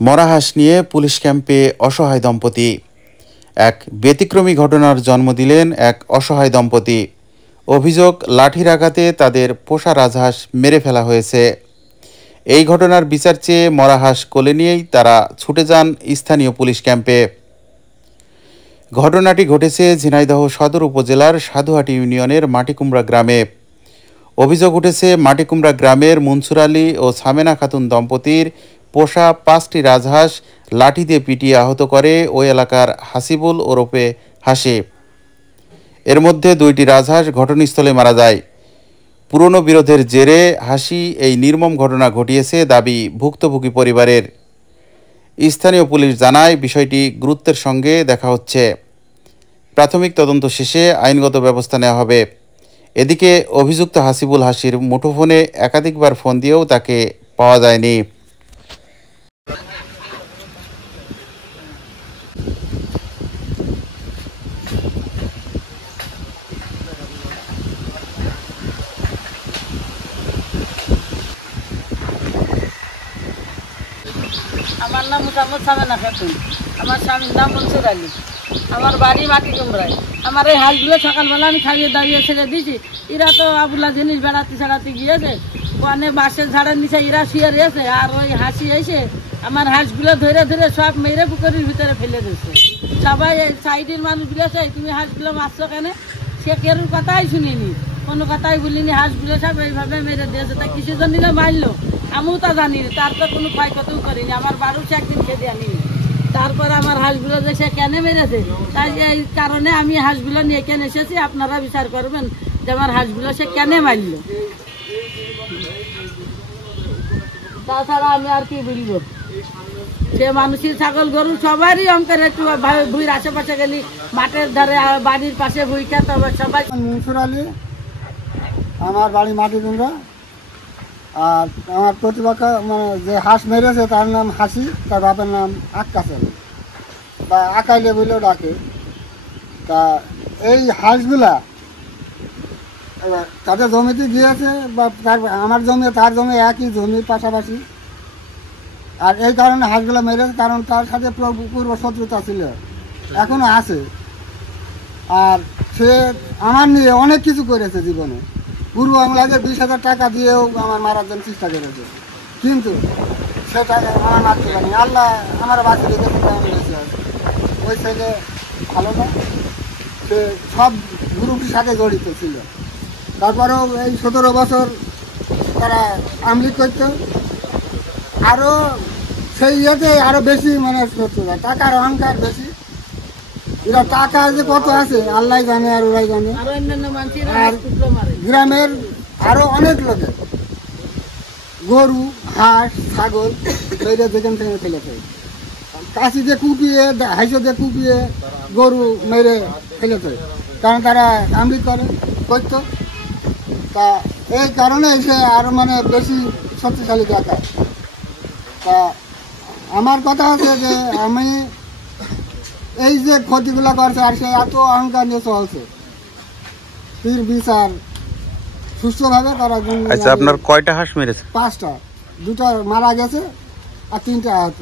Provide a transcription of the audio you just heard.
মরা হাঁস নিয়ে পুলিশ ক্যাম্পে অসহায় দম্পতি। এক ব্যতিক্রমী ঘটনার জন্ম দিলেন এক অসহায় দম্পতি। অভিযোগ, লাঠির আঘাতে তাদের পোষা রাজহাঁস মেরে ফেলা হয়েছে। এই ঘটনার বিচার চেয়ে মরা হাঁস কোলে নিয়েই তারা ছুটে যান স্থানীয় পুলিশ ক্যাম্পে। ঘটনাটি ঘটেছে ঝিনাইদহ সদর উপজেলার সাধুহাটি ইউনিয়নের মাটিকুমড়া গ্রামে। অভিযোগ উঠেছে মাটিকুমড়া গ্রামের মনসুর আলী ও সামেনা খাতুন দম্পতির পোষা 5টি রাজহাঁস লাঠি দিয়ে পিটিয়ে আহত করে ওই এলাকার হাসিবুল ওরফে হাসি। এর মধ্যে 2টি রাজহাঁস ঘটনাস্থলে মারা যায়। পুরনো বিরোধের জেরে হাসি এই নির্মম ঘটনা ঘটিয়েছে দাবি ভুক্তভোগী পরিবারের। স্থানীয় পুলিশ জানায়, বিষয়টি গুরুত্বের সঙ্গে দেখা হচ্ছে। প্রাথমিক তদন্ত শেষে আইনগত ব্যবস্থা নেওয়া হবে। এদিকে অভিযুক্ত হাসিবুল হাসির মুঠোফোনে একাধিকবার ফোন দিয়েও তাকে পাওয়া যায়নি। আমার নাম মোহাম্মদ সামেনা খাতুন, আমার স্বামীর নাম মনসুর আলী, আমার বাড়ি মাটিকুমড়ায়। আমার এই হাঁসগুলো সকালবেলা আমি খাইয়ে দাঁড়িয়ে ছেড়ে দিয়েছি। এরা তো আবুলা জিনিস বেড়াতে ছাড়াতে গিয়েছে, ওখানে বাঁশের ঝাড়ের নিচে এরা শুয়ে রয়েছে। আর ওই হাসি এসে আমার হাঁসগুলো ধরে ধরে সব মেরে পুকুরের ভিতরে ফেলে দিয়েছে। সবাই এই সাইডের মানুষগুলো চাই, তুমি হাঁসগুলো মারছো কেন? সে কেরুর কথাই শুনিনি, কোনো কথাই বলিনি। হাঁসগুলো সব এইভাবে মেরে দিয়েছে। তা কিছু জন নিলে মারলো, আমিও তা জানিনি। তার তো কোনো ক্ষয়ক্ষতিও করিনি, আমার বাড়িও সে একদিন খেতে আনিনি। তারপর আমার হাঁসগুলো যে সে কেন মেরেছে, তাই এই কারণে আমি হাঁসগুলো নিয়ে কেন এসেছি। আপনারা বিচার করবেন যে আমার হাঁসগুলো সে কেন মারল। তাছাড়া আমি আর কি বলবো, সে মানুষের ছাগল গরু সবারই অঙ্কের একটু ভুঁইয়ের আশেপাশে গেলি, মাঠের ধারে বাড়ির পাশে ভুঁই খেতে হবে সবাই। মনসুর আলী, আমার বাড়ি মাটিকুমড়া। আর আমার প্রতিপক্ষ মানে যে হাঁস মেরেছে তার নাম হাসি, তার বাপের নাম আক্কাসেল বা আকাইলে বলেও ডাকে। তা এই হাঁসগুলা এবার তাদের জমিতে গিয়েছে, বা তার আমার জমি তার জমি একই জমির পাশাপাশি। আর এই কারণে হাঁসগুলো মেরেছে, কারণ তার সাথে পূর্ব শত্রুতা ছিল, এখনো আছে। আর সে আমার নিয়ে অনেক কিছু করেছে জীবনে। পূর্ব বাংলাতে 20,000 টাকা দিয়েও আমার মারার জন্য চেষ্টা করেছে, কিন্তু সেটা আমার মারতে পারিনি। আল্লাহ আমার বাঁচি রেখেছে, আমি বেঁচে আছি। ওই ছেলে ভালো না, সে সব গ্রুপের সাথে জড়িত ছিল। তারপরেও এই 17 বছর তারা আমলিগ করতো। আরও সেই ইয়েতে আরও বেশি মানে শত্রুতা, টাকার অহংকার বেশি। এরা টাকা যে কত আছে আল্লাহ জানে, আর ওরাই জানে। আর গ্রামের আরো অনেক লোকের গরু, হাঁস, ছাগল সেইটা যেখান থেকে ফেলেছে। কাশি দিয়ে কুপিয়ে, হাঁসো দিয়ে কুপিয়ে গরু মেরে ফেলেছে, কারণ তারা আমলিগ করতো। তা এই কারণে সে আরো মানে বেশি শক্তিশালী দেখায়। তা আমার কথা হচ্ছে যে আমি এই যে ক্ষতিগুলো করছে, আর সে এত অহংকার নিয়ে চলছে, তীর বিচার সুস্থভাবে করার জন্য। আচ্ছা, আপনার কয়টা হাঁস মেরেছে? 5টা, 2টা মারা গেছে আর 3টা আহত।